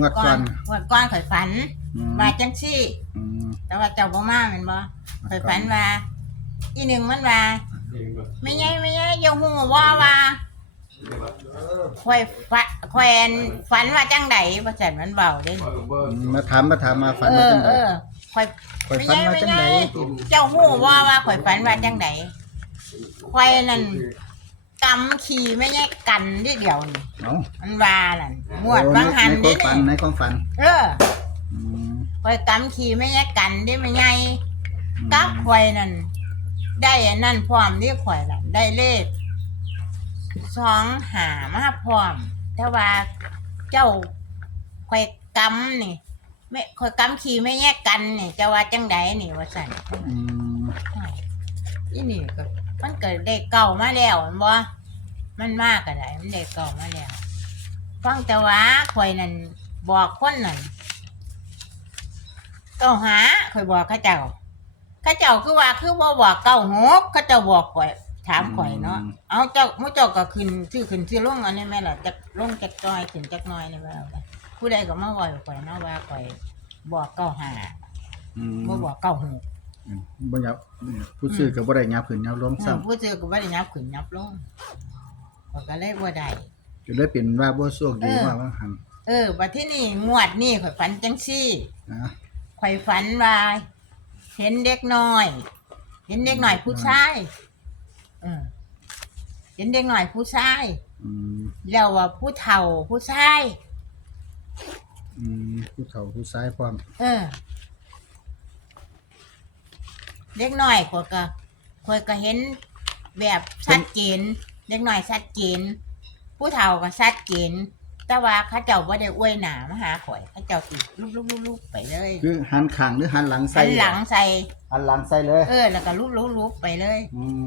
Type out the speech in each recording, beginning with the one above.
งวดก่อน งวดก่อนข่อยฝันอืมว่าจังซี่ อืม แต่ว่าเจ้าบ่มาแม่นบ่ข่อยฝันว่าอีหนึ่งมันว่าไม่ใช่ไม่ใช่อย่าฮู้ว่าว่าข่อยฝันข่อยอันฝันว่าจังไดว่าซั่นมันเว้าเด้อืมมาถามมาถามมาฝันเอมาอจังไดเออข่อย ข่อยไม่ฝันใช่มาไม่จังใช่ไดเจ้าฮู้ว่าว่าข่อยฝันว่าจังไดข่อยนั่น กำขี่ไม่ใช่กันนิดเดียวนี่เอ้ามันว่านั่นงวดโอ้บางหันในในความฝันนี่ในความฝันเอออืมข่อยกำขี่ไม่ใช่กันได้ไม่ใหญ่กับข่อยนั่นได้อันนั่นพร้อมนี่ข่อยล่ะได้เลขสองหามาพร้อม แต่ว่าเจ้าข่อยกำนี่ไม่ข่อยกำขี่ไม่แยกกันนี่จะว่าจังไดนี่ว่าสั่นอืม อีนี่ก็ มันเกิดเด็กเก่ามาแล้วแม่นบ่มันมากก็ได้มันเด็กเก่ามาแล้วฟังแต่ว่าข่อยนั่นบอกคนนั่นเก้าหาข่อยบอกเข้าเจ้าเข้าเจ้าคือว่าคือบ่บอกเก้าหกเข้าเจ้าบอกข่อยถามข่อยเนาะ เอาเจ้ามู่เจ้าก็ขึ้นชื่อขึ้นชื่อลงอันนี้แม่ล่ะจักลงจักจอยขึ้นจักหน้อยนี่แม่ล่ะผู้ใดก็มาว่าข่อยเนาะว่าข่อยบอกเก้าหาอืมบ่บอกเก้าหกอืม บ่ยับผู้ซื้อก็บ่ได้ยับขึ้นยับลงอืซ้ำมผู้เจอก็บ่ได้นับขึ้นนับลงข้อยก็เลยบ่ได้ก็เลยเป็นว่าบ่โชคดีเออว่าว่าหันเออบัดที่นี่งวดนี่ข่อยฝันจังซี่นะข่อยฝันว่าเห็นเด็กน้อย เห็นเด็กน้อยผู้ชายเออเห็นเด็กน้อยผู้ชายอืมแล้วว่าผู้เฒ่าผู้ชายอืมผู้เฒ่าผู้ชายพร้อมเออ เด็กน้อยข่อยก็ข่อยก็เห็นแบบชัดเจนเด็กน้อยชัดเจนผู้เฒ่าก็ชัดเจนแต่ว่าเขาเจ้าบ่ได้อวยหนามาหาข่อยเขาเจ้าติลุบๆๆๆไปเลยคือหันข้างหรือหันหลังใส่หันหลังใส่หันหลังใส่เลย เออแล้วก็ลุบๆๆไปเลย อืม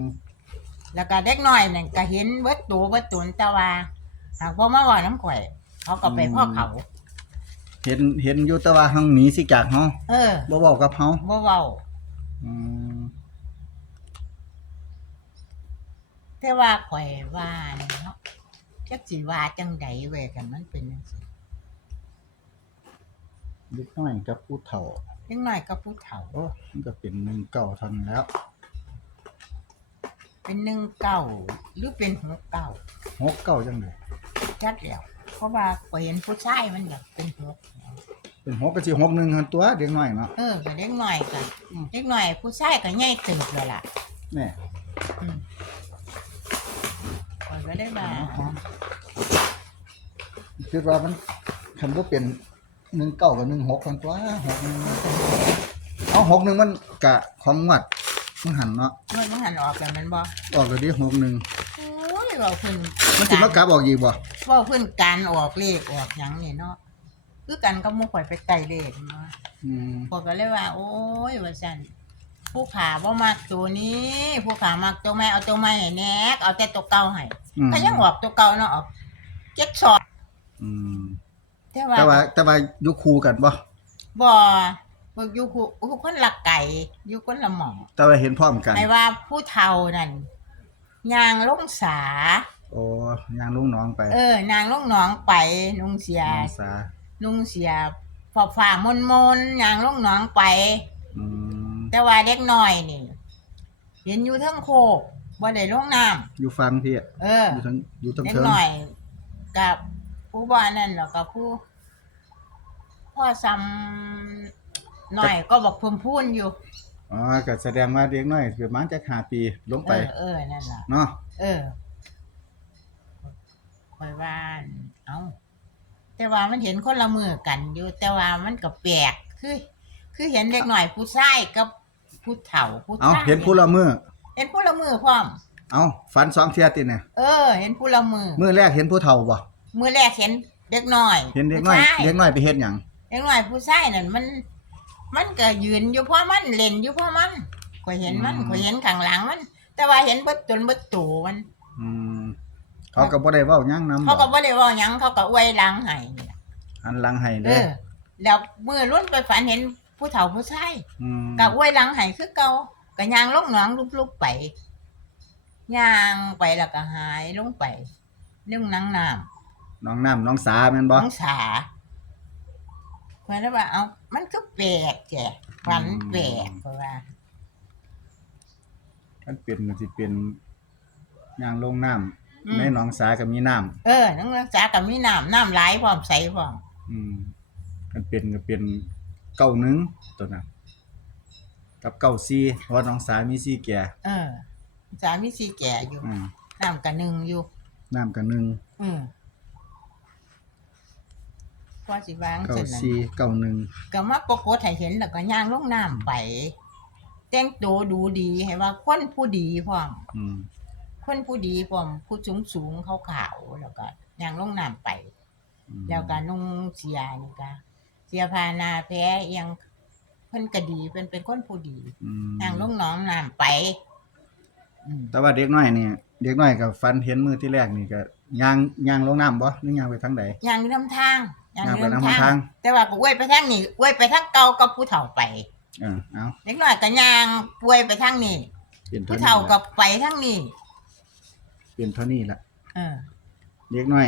แล้วก็เด็กน้อยนั่นก็เห็นเบิดตัวเบิดตนแต่ว่าหากบ่มาเว่าน้ำข่อย เขาก็ไปพ่อเขา เห็นเห็นอยู่แต่ว่าหังหนีสิจากเฮาเออบ่เว้ากับเฮาบ่เว้า อืมแต่ว่าข่อยว่านี่เนาะจักสิว่าจังใดเว้ยกันมันเป็นจังซี่เด็กน้อยกับผู้เฒ่าเด็กน้อยกับผู้เฒ่า โอ้มันก็เป็นหนึ่งเก่าเทันแล้วเป็นหนึ่งเก้าหรือเป็นหกเก้าหกเก่าจังได๋จักแล้วเพราะว่าข่อยเห็นผู้ชายมันอยากเป็นหกเป็นหกก็สิหกหนึ่งหันตัวเด็กน้อยเนาะเออก็เด็กน้อยก็เด็กน้อย ผู้ชายก็ใหญ่เติบแล้วล่ะแน่อืมข่อยก็ได้มาคิดว่ามันคันบ่เป็นหนึ่งเก่ากับหนึ่งหกหันตัวหกหนึ่งเอาหกหนึ่งมันกะของงวดมันหันเนาะเมื่อมันหันออกแล้วมันบ่ออกแล้วดิหกหนึ่งโอ้ยเราเพิ่นมันสิมากลับออกอีกบ่ เว่าเพิ่นการออกเลขออกหยังนี่เนาะ คือกันก็บ่ข่อยไปไกลเลขเนาะอืมพอยก็เลยว่า โอ้ยว่าซั่นผู้ขาบ่มักตัวนี้ ผู้ขามักตัวใหม่เอาตัวใหม่ให้แหนกเอาแต่ตัวเก่าให้อืมก็ยังออกตัวเก่าเนาะออกเจ็ดสอดอืมแต่ว่าแต่ว่าแต่ว่าอยู่คู่กันบ่บ่บ่อยู่คู่คู่คนละไก่อยู่คนละหม่อง แต่ว่าเห็นพร้อมกันให้ว่าผู้เฒ่านั่นย่างลงสา โอ้ยางลุงน้องไปเออนางลงหนองไปนุงเสียน้องสา นุงเสียฝ่าฝ่ามนมนๆย่างลงหนองไป อืมแต่ว่าเด็กน้อยนี่เห็นอยู่เทั้งโคกบ่ได้ลงน้ำอยู่ฟังพี่เออ อยู่ทั้งอยู่ทั้งเด็กเทิงน้อยกับผู้บ้านนั่นแล้วก็ผู้พ่อซ้ำหน่อยก็บอกพุ่มพูนอยู่ อ๋อก็แสดงว่าเด็กน้อยประมาณจัก5ปีลงเอไปอเออนั่นล่ะ เนาะเออคอยว่าอั่นเอ้า แต่ว่ามันเห็นคนละมือกันอยู่แต่ว่ามันก็แปลกคือ คือเห็นเด็กหน่อยผู้ชายกับผู้เฒ่าผู้เอาชายเห็นผู้ละมือเห็นผู้ละมือพร้อม เอาฝันสองเที่ยติเนี่ยเออ เห็นผู้ละมือมือแรกเห็นผู้เฒ่าบ่มือแรกเห็นเด็กน้อยเห็นเด็กน้อยผู้ชา เด็กน้อยไปเฮ็ดหยังเด็กน้อยผู้ชายนั่นมัน มันก็ยืนอยู่เพราะมันเล่นอยู่เพราะมันก็เห็นมันก็เห็นข้างหลังมัน แต่ว่าเห็นเบิดจนเบิดตูมัน อืม เขาก็บ่ได้เว้าหยังนำเขาก็บ่ได้เว่าหยังเขาก็อวยหลังให้นี่ล่ะหันหลังให้เอเลยอแล้วมือรุ่นไปฝันเห็นผู้เฒ่าผู้ชายอืมก็อวยหลังให้คือเก่าก็ย่างลงหนองลุบๆไปย่างไปแล้วก็หายลงไปนึ่งนังน้ำ น้องน้ำน้องสาแม่นบ่ น้องสาข่อยเลยว่า เอามันก็แปลกแกฝันแปลกข่อยว่า มันเป็นมันสิเป็นยางลงน้ำ อืม ในหนองสาก็มีน้ำเออนักศึกษากับมีน้ำน้ำไหลพร้อมใสพร้อมอืมมันเป็นก็เป็นเก้าหนึ่งตัวนั้นกับเก้าซีเพราะหน้องสามีซีแก่เออสามีสีแก่อยู่อืมน้ำกะหนึ่งอยู่ น้ำกับหนึ่งอืมพอสิวางเก้าเสร็จนั้นซีเก้าหนึ่งก็มาปรากฏให้เห็นแล้วก็ย่างลงน้ำไปแต่งตัวดูดีให้ว่าคนผู้ดีพร้อม อืม คนผู้ดีพร้อมผู้สูงสูงๆขาวๆแล้วก็ย่างลงน้ำไป อืมแล้วก็นุ่งเสียนี่ก็เสียพาหนาแพ้เอียงเพิ่นก็ดีเพิ่นเป็นคนผู้ดีอืมย่างลงหน้องน้ำไป อืมแต่ว่าเด็กน้อยนี่เด็กน้อยกับฟันเห็นมือที่แรกนี่ก็ย่างย่างลงน้ำบ่หรือย่างไปทางใด ย่างอยู่นำทางย่างย่างอไปยู่นำนำทาทางงแต่ว่าก็อวยไปทางนี้อวยไปทางเก่ากับผู้เฒ่าไปเออเอาเด็กน้อยก็ย่างอวยไปทางนี้ เป็นเท่าผู้นี้เฒ่าก็ละไปทางนี้ เป็นเท่านี้ละเออเด็กน้อย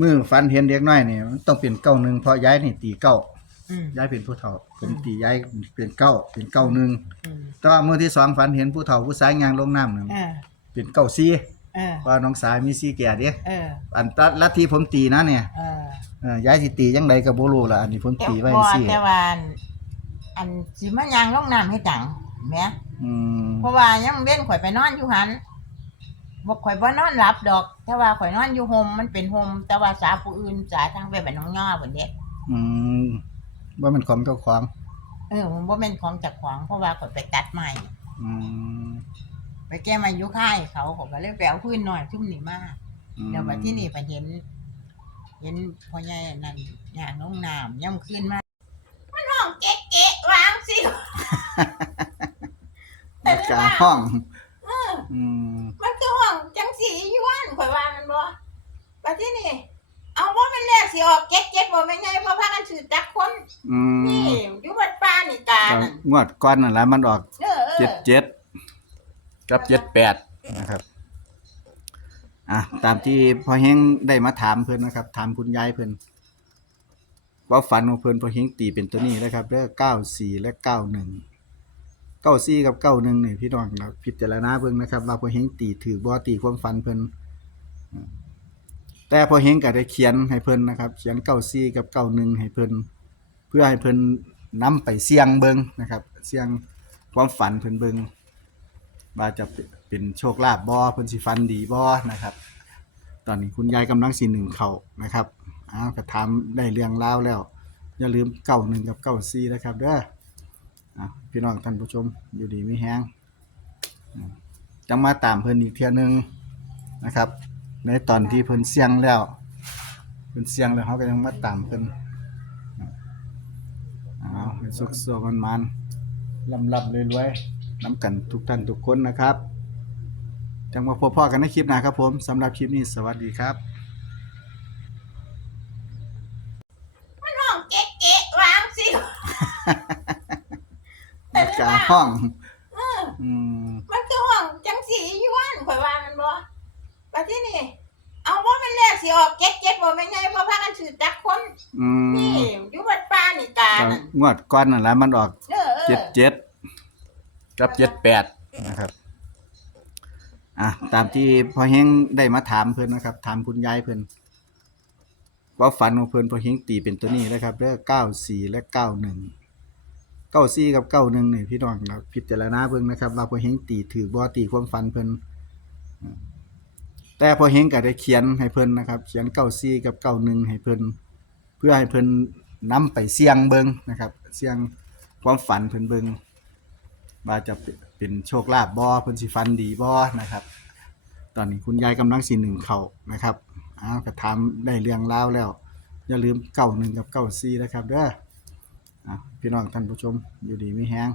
มือฟันเห็นเด็กน้อยนี่มันต้องเป็นเก้าหนึ่งเพราะย้ายนี่ตีเก้าอืมย้ายเป็นผู้เฒ่า ผมตีย้ายเป็นเก้าเป็นเก้าหนึ่งอืมแต่ว่ามือที่สองฝันเห็นผู้เฒ่าผู้ชายยางลงน้ำนั่นเออเป็นเก้าซีเออเพราะน้องสายมีซีแก่เด้เอออันตัดลัทธิผมตีนะเนี่ยเออเออย้ายสิตีจังไดก็บ่รู้ล่ะอันนี้ผมแต่ตีไว้ว่าซี่แต่ว่าอันอันสิมาย่างลงน้ำให้จังแหมอืมเพราะว่ายังเว้นข่อยไปนอนอยู่หัน บอกข่อยบ่นอนหลับดอกแต่ว่าข่อยนอนอยู่โฮมมันเป็นโฮมแต่ว่าสาผู้อื่นสาทางไปบ้านน้องย่อเพิ่นเด้อืมว่ามันของเจ้าของเออมันบ่แม่นของจากของเพราะว่าข่อยไปตัดไม้อืมไปแก้มาอยู่ค่ายเขาเขาก็เลยไปเอาพื้นหน่อยทุ่มนี่มาอืมเดี๋ยวบัดที่นี่ไปเห็น เห็นพ่อใหญ่นั่นย่างลงน้ำย่ำขึ้นมามันห้องเก๊ะเก๊ะวางสิมันกาห้องเอออืมมันคือห้องจังสีอยู่ว่านข่อยว่ามันบ่บัดที่นี่ เอาว่ามันแรก สิออกเก็ตเก็ตบ่แม่นไงเพราะพากันสืบจักคนอืมนี่อยู่วัดป่านี่ตาก็นั่นงวดก่อนนั่นแหละมันออกเด้อเอเจ็ดอเจ็ดกับเจ็ดแปดนะครับอะตามที่พอเฮงได้มาถามเพิ่นนะครับ ถามคุณยายเพิ่นว่าฝันของเพิ่นพอเฮงตีเป็นตัวนี้นะครับเด้อเก้าสี่และเก้าหนึ่งเก้าสี่กับเก้าหนึ่งนี่พี่น้องเราพิจารณาเบิ่งนะครับ ว่าพอเฮงตีถือบ่ตีความฝันเพิ่นอืม แต่พอเฮงก็ได้เขียนให้เพิ่นนะครับ เขียนเก้าสี่กับเก้าหนึ่งให้เพิ่นเพื่อให้เพิ่นนำไปเสี่ยงเบิงนะครับ เสี่ยงความฝันเพิ่นเบิงว่าจะเป็นโชคลาภบ่เพิ่นสิฝันดีบ่นะครับ ตอนนี้คุณยายกำลังสิหนึ่งเขานะครับอ้าวก็ถามได้เรื่องราวแล้ว อย่าลืมเก้าหนึ่งกับเก้าสี่นะครับเด้ออะพี่น้องท่านผู้ชมอยู่ดีไม่แห้งอืมจะมาตามเพิ่นอีกเที่ยหนึงนะครับ ในตอนที่เพิ่นเสียงแล้วเพิ่นเสียงแล้วเขาก็ยังมาตามเพิ่นอ้าวให้สุขสมันมันๆลำลับรวยๆน้ำกันทุกท่านทุกคนนะครับ จังมาพบพ่อกันในคลิปหน้าครับผมสำหรับคลิปนี้สวัสดีครับ มันห้องเก๊ะเก๊ะวางสิมันกาห้อง เอออืม มันคือห้องจังสีอยู่ว่านข่อยว่ามันบ่ บัดที่นี่ เอาว่ามันแรกสิออกเก็ตเก็ตบ่แม่นไงเพราะพากันสืบจักคนอืมนี่อยู่วัดป่านี่ตาก็นั่นงวดก่อนนั่นแหละมันออกเด้อเอเจ็อดเจ็ดกับเจ็ดแปดนะครับ อะตามที่พอเฮงได้มาถามเพิ่นนะครับ ถามคุณยายเพิ่นว่าฝันของเพิ่นพอเฮงตีเป็นตัวนี้นะครับเด้อเก้าสี่และเก้าหนึ่งเก้าสี่กับเก้าหนึ่งนี่พี่น้องเราพิจารณาเบิ่งนะครับ ว่าพอเฮงตีถือบ่ตีความฝันเพิ่นอืม แต่พอเฮงก็ได้เขียนให้เพิ่นนะครับ เขียนเก้าสี่กับเก้าหนึ่งให้เพิ่นเพื่อให้เพิ่นนำไปเสี่ยงเบิงนะครับ เสี่ยงความฝันเพิ่นเบิงว่าจะเป็นโชคลาภบ่เพิ่นสิฝันดีบ่นะครับ ตอนนี้คุณยายกำลังสิหนึ่งเขานะครับอ้าวก็ถามได้เรื่องราวแล้ว อย่าลืมเก้าหนึ่งกับเก้าสี่นะครับเด้ออะพี่น้องท่านผู้ชมอยู่ดีไม่แห้ง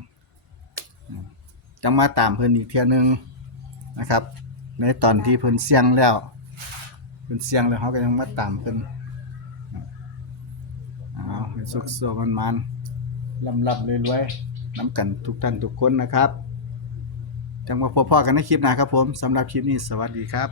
อืมจังมาตามเพิ่นอีกเที่ยหนึงนะครับ ในตอนที่เพิ่นเสียงแล้วเพิ่นเสียงแล้วเขาก็ยังมาตามเพิ่นเอาวให้สุขสมันมันลำลับเรวยๆน้ำกันทุกท่านทุกคนนะครับ จังมาพบพ่อกันในคลิปหน้าครับผมสำหรับคลิปนี้สวัสดีครับ